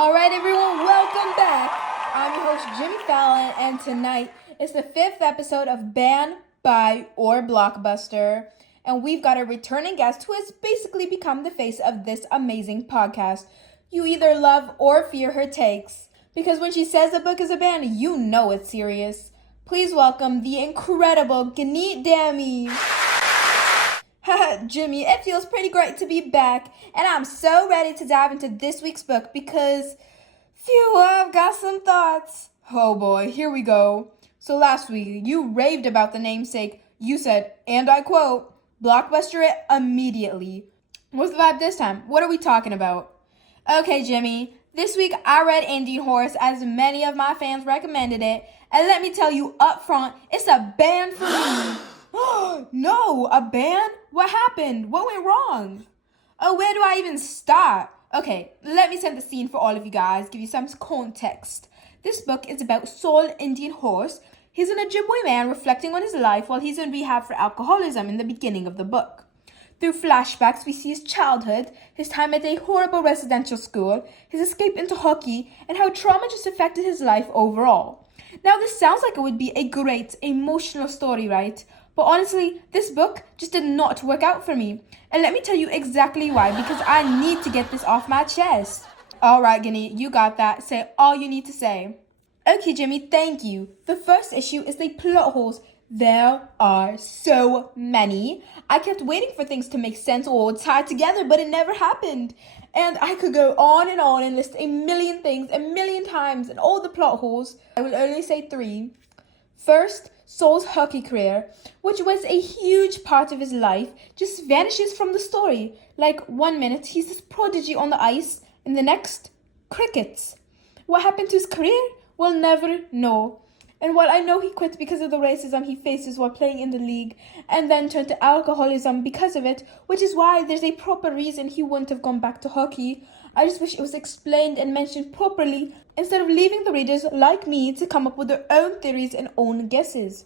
All right, everyone, welcome back. I'm your host, Jimmy Fallon, and tonight is the 5th episode of Ban, Buy, or Blockbuster. And we've got a returning guest who has basically become the face of this amazing podcast. You either love or fear her takes, because when she says a book is a ban, you know it's serious. Please welcome the incredible Ganit Dami. Jimmy, it feels pretty great to be back, and I'm so ready to dive into this week's book because, I've got some thoughts. Oh boy, here we go. So last week, you raved about the namesake. You said, and I quote, blockbuster it immediately. What's the vibe this time? What are we talking about? Okay, Jimmy, this week I read Indian Horse as many of my fans recommended it, and let me tell you up front, it's a ban for me. No, a ban? What happened? What went wrong? Oh, where do I even start? Okay, let me set the scene for all of you guys, give you some context. This book is about Saul Indian Horse. He's an Ojibwe man reflecting on his life while he's in rehab for alcoholism in the beginning of the book. Through flashbacks, we see his childhood, his time at a horrible residential school, his escape into hockey, and how trauma just affected his life overall. Now, this sounds like it would be a great, emotional story, right? But honestly, this book just did not work out for me. And let me tell you exactly why, because I need to get this off my chest. All right, Ginny, you got that. Say all you need to say. Okay, Jimmy, thank you. The first issue is the plot holes. There are so many. I kept waiting for things to make sense or tie together, but it never happened. And I could go on and list a million things a million times and all the plot holes. I will only say 3. First, Saul's hockey career, which was a huge part of his life, just vanishes from the story. Like 1 minute, he's this prodigy on the ice, and the next, crickets. What happened to his career? We'll never know. And while I know he quit because of the racism he faces while playing in the league, and then turned to alcoholism because of it, which is why there's a proper reason he wouldn't have gone back to hockey, I just wish it was explained and mentioned properly, instead of leaving the readers, like me, to come up with their own theories and own guesses.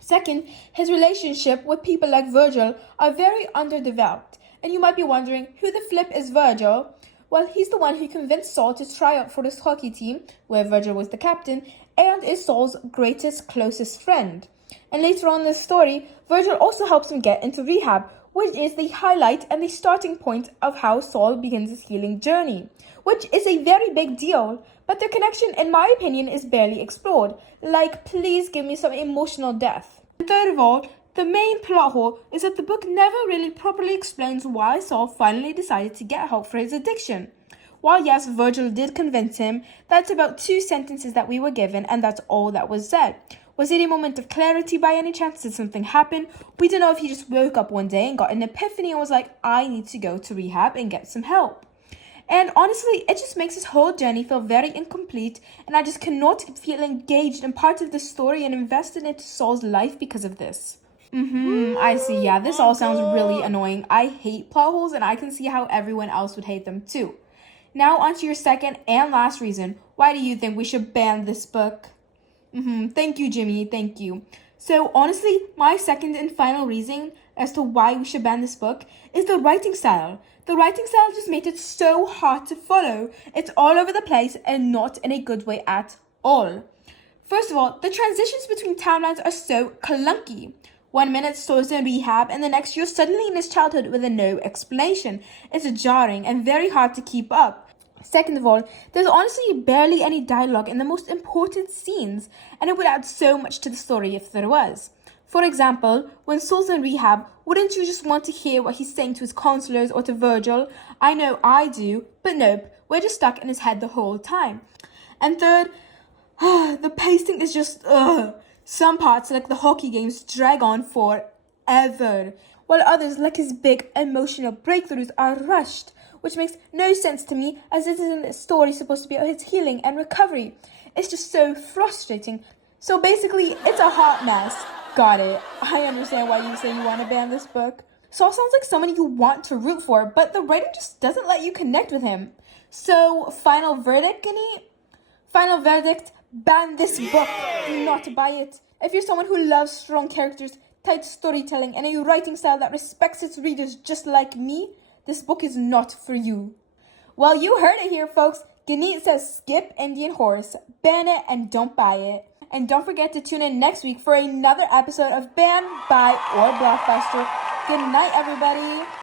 Second, his relationship with people like Virgil are very underdeveloped, and you might be wondering, who the flip is Virgil? Well, he's the one who convinced Saul to try out for his hockey team, where Virgil was the captain, and is Saul's closest friend. And later on in the story, Virgil also helps him get into rehab, which is the highlight and the starting point of how Saul begins his healing journey, which is a very big deal. But their connection, in my opinion, is barely explored. Like, please give me some emotional depth. And third of all, the main plot hole is that the book never really properly explains why Saul finally decided to get help for his addiction. While yes, Virgil did convince him, that's about 2 sentences that we were given, and that's all that was said. Was it a moment of clarity by any chance? Did something happen? We don't know if he just woke up one day and got an epiphany and was like, I need to go to rehab and get some help. And honestly, it just makes his whole journey feel very incomplete, and I just cannot feel engaged and part of the story and invested into Saul's life because of this. I see. Yeah, this all sounds really annoying. I hate plot holes, and I can see how everyone else would hate them too. Now on to your second and last reason. Why do you think we should ban this book? Thank you, Jimmy. Thank you. So honestly, my second and final reason as to why we should ban this book is the writing style. The writing style just made it so hard to follow. It's all over the place and not in a good way at all. First of all, the transitions between timelines are so clunky. 1 minute Saul's in rehab and the next you're suddenly in his childhood with no explanation. It's jarring and very hard to keep up. Second of all, there's honestly barely any dialogue in the most important scenes, and it would add so much to the story if there was. For example, when Saul's in rehab, wouldn't you just want to hear what he's saying to his counselors or to Virgil? I know I do, but nope, we're just stuck in his head the whole time. And third, the pacing is just Some parts, like the hockey games, drag on forever, while others, like his big emotional breakthroughs, are rushed, which makes no sense to me, as this isn't a story supposed to be about his healing and recovery. It's just so frustrating. So basically, it's a hot mess. Got it. I understand why you say you want to ban this book. Saul sounds like someone you want to root for, but the writing just doesn't let you connect with him. So, final verdict, Ganit? Final verdict, ban this book. Do not buy it. If you're someone who loves strong characters, tight storytelling, and a writing style that respects its readers just like me, this book is not for you. Well, you heard it here, folks. Ganit says skip Indian horse, ban it, and don't buy it. And don't forget to tune in next week for another episode of Ban, Buy, or Blockbuster. Good night, everybody.